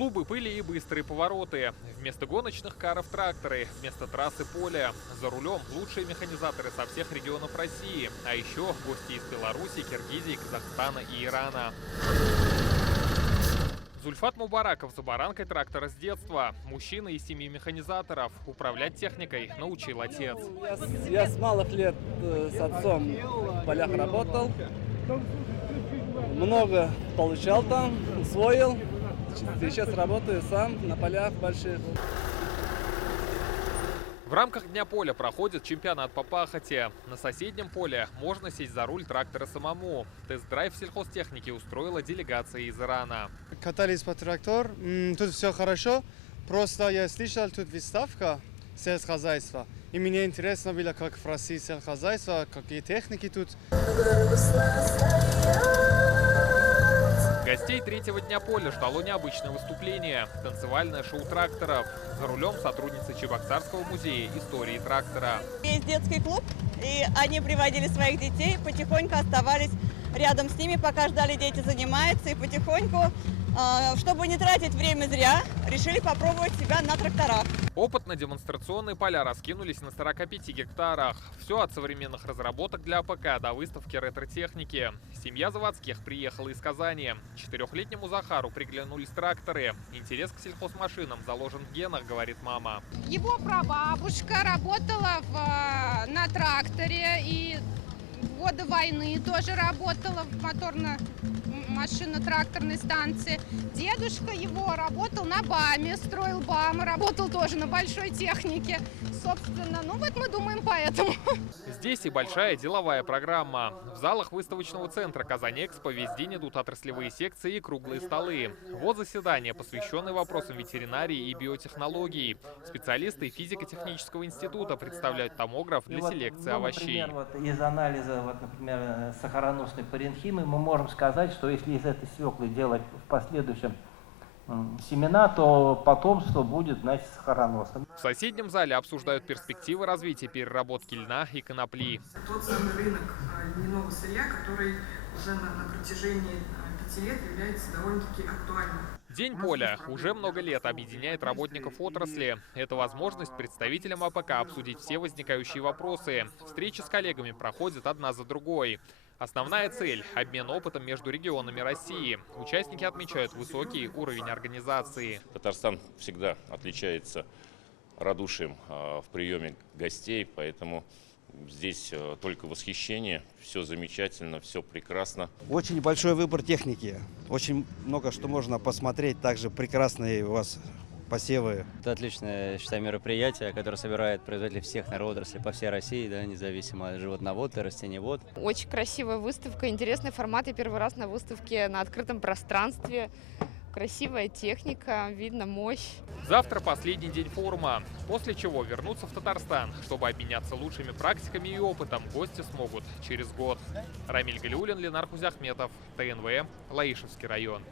Клубы, пыли и быстрые повороты. Вместо гоночных каров тракторы, вместо трассы поля. За рулем лучшие механизаторы со всех регионов России. А еще гости из Беларуси, Киргизии, Казахстана и Ирана. Зульфат Мубараков за баранкой трактора с детства. Мужчина из 7 механизаторов. Управлять техникой научил отец. Я с малых лет с отцом в полях работал. Много получал там, усвоил. Сейчас работаю сам на полях больших. В рамках Дня поля проходит чемпионат по пахоте. На соседнем поле можно сесть за руль трактора самому. Тест-драйв сельхозтехники устроила делегация из Ирана. Катались по трактору, тут все хорошо. Просто я слышал, тут выставка сельхозхозяйства. И мне интересно было, как в России сельхозхозяйство, какие техники тут. Гостей третьего дня поля ждало необычное выступление – танцевальное шоу тракторов. За рулем сотрудница Чебоксарского музея истории трактора. Есть детский клуб, и они приводили своих детей, потихоньку оставались рядом с ними, пока ждали, дети занимаются, и потихоньку, чтобы не тратить время зря, решили попробовать себя на тракторах. Опытно-демонстрационные поля раскинулись на 45 гектарах. Все от современных разработок для АПК до выставки ретро-техники. Семья Заводских приехала из Казани. 4-летнему Захару приглянулись тракторы. Интерес к сельхозмашинам заложен в генах, говорит мама. Его прабабушка работала на тракторе и в годы войны тоже работала в моторно-машино-тракторной станции. Дедушка его работал на БАМе, строил БАМ, работал тоже на большой технике. Собственно, вот мы думаем поэтому. Здесь и большая деловая программа. В залах выставочного центра «Казань-Экспо» весь день идут отраслевые секции и круглые столы. Вот заседания, посвященные вопросам ветеринарии и биотехнологий. Специалисты физико-технического института представляют томограф для селекции овощей. Например, из анализа, например, сахароносной паренхимы мы можем сказать, что если из этой свеклы делать в последующем семена, то потомство будет, значит, сахароносным. В соседнем зале обсуждают перспективы развития переработки льна и конопли. Тот самый рынок льняного сырья, который уже на протяжении 5 лет является довольно-таки актуальным. День поля уже много лет объединяет работников отрасли. Это возможность представителям АПК обсудить все возникающие вопросы. Встречи с коллегами проходят одна за другой. Основная цель – обмен опытом между регионами России. Участники отмечают высокий уровень организации. Татарстан всегда отличается радушием в приеме гостей, поэтому здесь только восхищение, все замечательно, все прекрасно. Очень большой выбор техники, очень много что можно посмотреть, также прекрасные у вас посевы. Это отличное, считаю, мероприятие, которое собирает производителей всех народотраслей по всей России, да, независимо от животновод и растениевод. Очень красивая выставка, интересный формат. Я первый раз на выставке на открытом пространстве. Красивая техника, видно мощь. Завтра последний день форума, после чего вернуться в Татарстан, чтобы обменяться лучшими практиками и опытом. Гости смогут через год. Рамиль Галиуллин, Ленар Кузяхметов, ТНВ, Лаишевский район.